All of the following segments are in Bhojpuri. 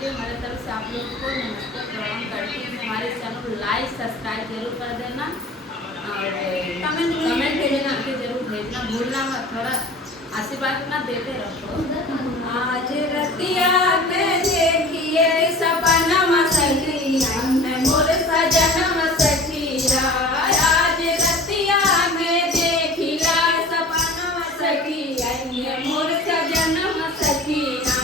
लिए हमारे तरफ से आप लोगों को नमस्ते प्रणाम करती हूँ। हमारे चैनल को लाइक सब्सक्राइब जरूर कर देना और कमेंट जरूर भेजना भूलना मत। थोड़ा आशीर्वाद अपना देते रहो। आज रतिया में देखिए सपना सखिया मोर सजनम सखिया। आज रतिया में देखिया सपना सखिया मोर सजनम सखिया।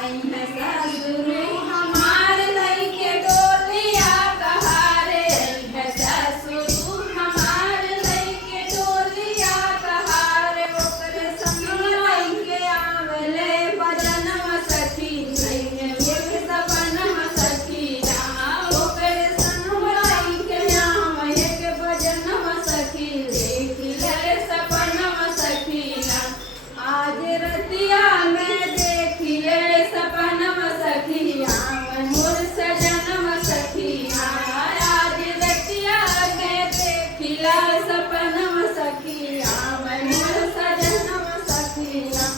आई है ससुर हमार लइके डोलिया कहारे। आई है ससुर हमार लइके डोलिया कहारे। ओकरे संग लइके आवले बजनम सखी। एक सपनम सखिया ओकरे संग लइके आव एक बजनम सखी। देख ले सपनम सखिया आज रतिया में देखिए सपनम सखिया मोर सजनम सखिया। आज रतिया में देखिला सपनम सखिया मोर सजनम सखिया।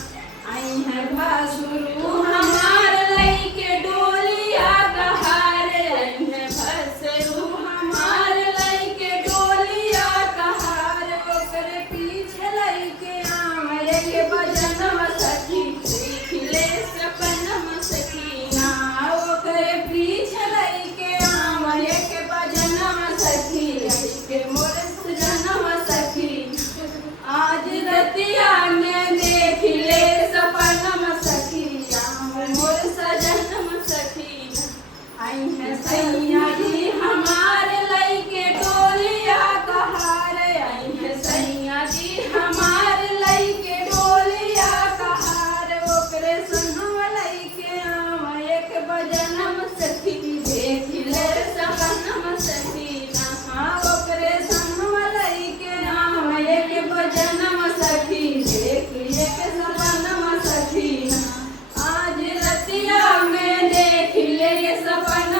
आई है भासुरु हमार लइके डोलिया कहारे। आई है भासुरु हमार लइके डोलिया कहारे। ओकरे पीछे लइके आवे के बजनम सखी। देखिले सपनम सखिया ओकरे पीछे लइके आवे के बजनम सखी। के मोर सजनम सखी आज रतिया में देखिले सपनम सखिया मोर सजनम सखिया। आई है सैया जी हमार लइके डोलिया कहारे। आई है सैया जी हमार लइके डोलिया कहारे। ओकरे संग लइके आव एक बजनम सखी। देखिले सपनम सखिया ओकरे संग लइके आव एक बजनम सखी। देखिए सपनम सखिया आज रतिया में देखिले सपन